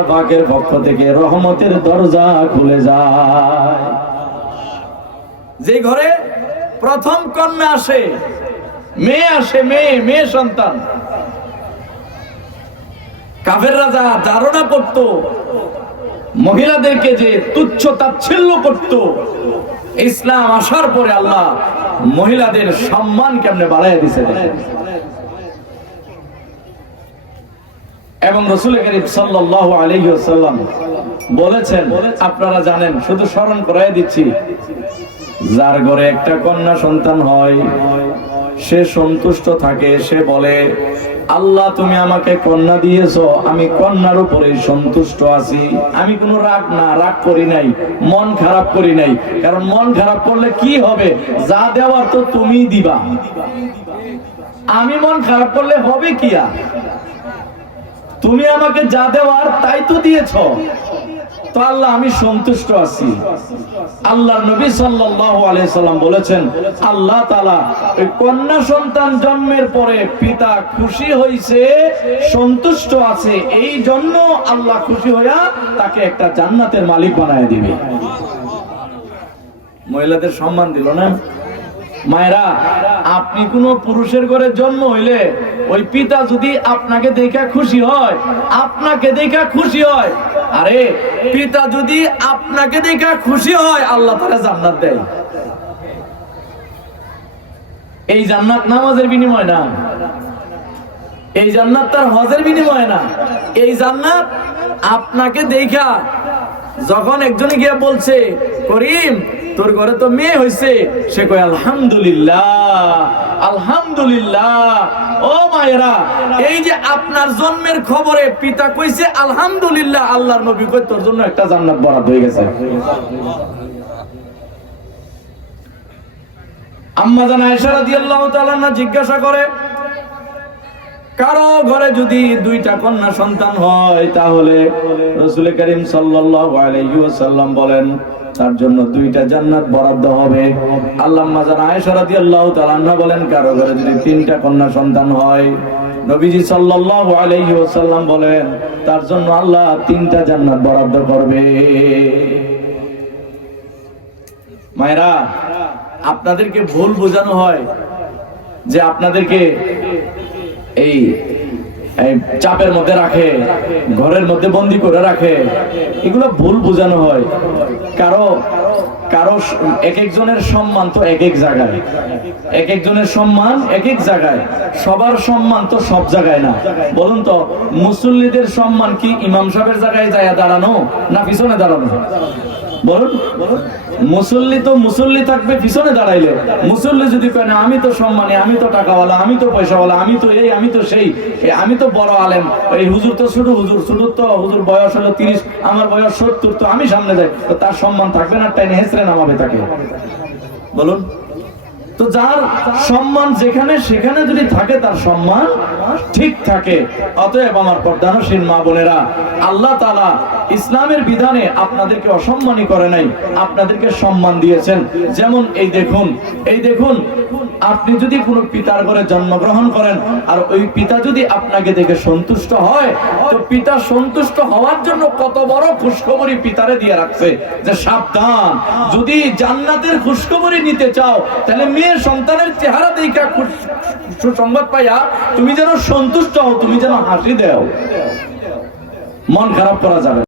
আল্লাহ পাকের পক্ষ থেকে রহমতের দরজা খুলে যায়। যে ঘরে প্রথম কন্যা আসে, মেয়ে আসে, মেয়ে মেয়ে সন্তান। কাফের রাজা ধারণা করত, মহিলাদেরকে যে তুচ্ছ তাচ্ছিল্য করত, ইসলাম আসার পরে আল্লাহ মহিলাদের সম্মান কেমনে বাড়াই দিছে দেখেন। এবং রসুল করিম সাল্লাল্লাহু আলাইহি ওয়াসাল্লাম বলেছেন, আপনারা জানেন, শুধু স্মরণ করাই দিচ্ছি, যার ঘরে একটা কন্যা সন্তান হয়, সে সন্তুষ্ট থাকে, সে বলে, আল্লাহ, তুমি আমাকে কন্যা দিয়েছ, আমি কন্যার উপরে সন্তুষ্ট আছি। আমি কোনো রাগ না, রাগ করি নাই, মন খারাপ করি নাই। কারণ মন খারাপ করলে কি হবে? যা দেওয়ার তো তুমি দিবা। আমি মন খারাপ করলে হবে কি আর? তুমি আমাকে যা দেওয়ার তাই তো দিয়েছ। তো আল্লাহ, আমি সন্তুষ্ট আছি। আল্লাহ নবী সাল্লাম বলেছেন, আল্লাহ কন্যা সন্তান জন্মের পরে পিতা খুশি হইছে, সন্তুষ্ট আছে, এই জন্য আল্লাহ খুশি হইয়া তাকে একটা জান্নাতের মালিক বানায় দিবে। মহিলাদের সম্মান দিল না? মায়েরা, আপনি কোন পুরুষের ঘরে জন্ম হইলে ওই পিতা যদি আপনাকে দেখা খুশি হয়, আপনাকে দেখা খুশি হয়, আরে পিতা যদি আপনাকে দেখা খুশি হয়, আল্লাহ তারা জান্নাত দেয়। এই জান্নাত নামাজের বিনিময় না। এই জান্নাত তার হজের বিনিময় না। এই জান্নাত আপনাকে দেখা যখন একজনে গিয়া বলছে, করিম তোর ঘরে তো মেয়ে হইছে। সে কয়, আলহামদুলিল্লাহ আলহামদুলিল্লাহ। ও মায়েরা, এই যে আপনার জন্মের খবরে পিতা কইছে, আলহামদুলিল্লাহ, আল্লাহর নবী কই তোর জন্য একটা জান্নাত বরাদ হয়ে গেছে। আম্মা জানা আয়েশা রাদিয়াল্লাহু তাআলা না জিজ্ঞাসা করে কারও ঘরে যদি দুইটা কন্যা সন্তান হয়, তাহলে রসুল করিম ওয়াসাল্লাম বলেন, তার জন্য দুইটা জান্নাত বরাদ্দ হবে। আল্লাহ মাজান আয়েশা রাদিয়াল্লাহু তাআলা বলেন, কারও ঘরে যদি তিনটা কন্যা সন্তান হয়, নবীজি সাল্লাল্লাহু আলাইহি বলেন, তার জন্য আল্লাহ তিনটা জান্নাত বরাদ্দ করবে। মায়েরা, আপনাদেরকে ভুল বোঝানো হয় যে আপনাদেরকে এই চাপের মধ্যে রাখে, ঘরের মধ্যে বন্দি করে রাখে। এগুলো ভুল বোঝানো হয়। কারও কারও এক একজনের সম্মান তো এক এক জায়গায়। এক একজনের সম্মান এক এক জায়গায়। সবার সম্মান তো সব জায়গায় না। বলুন তো, মুসল্লিদের সম্মান কি ইমাম সাহেবের জায়গায় যায় দাঁড়ানো না পিছনে দাঁড়ানো? বলুন মুসল্লি তো মুসল্লি থাকবে, পিছনে দাঁড়াইলে মুসল্লি যদি কয়, না, আমি তো সম্মানী, আমি তো টাকাওয়ালা, আমি তো পয়সাওয়ালা, আমি তো এই, আমি তো সেই আমি তো বড় আলেম। এই হুজুর তো ছোট হুজুর, ছোট তো হুজুর বয়স হলো তিরিশ, আমার বয়স সত্তর, তো আমি সামনে যাই। তো তার সম্মান থাকবে না টাইনে হেসরে নামাবে তাকে। বলুন। তো যার সম্মান যেখানে, সেখানে যদি থাকে, তার সম্মান ঠিক থাকে। অতএব আমার প্রধানশীল মা বোনেরা, আল্লাহ তালা ইসলামের বিধানে আপনাদেরকে অসম্মানী করে নাই, আপনাদেরকে সম্মান দিয়েছেন। যেমন এই দেখুন এই দেখুন, আপনি যদি কোনো পিতার ঘরে জন্মগ্রহণ করেন, আর ওই পিতা যদি আপনাকে দেখে সন্তুষ্ট হয়, তো পিতা সন্তুষ্ট হওয়ার জন্য কত বড় খুশখবরি পিতারে দিয়ে রাখছে, যে সাবধান। যদি জান্নাতের খুশখবরি নিতে চাও, তাহলে মেয়ের সন্তানের চেহারা দেখা সুসংবাদ পাইয়া তুমি যেন সন্তুষ্ট হও, তুমি যেন হাসি দেও। মন খারাপ করা যাবে।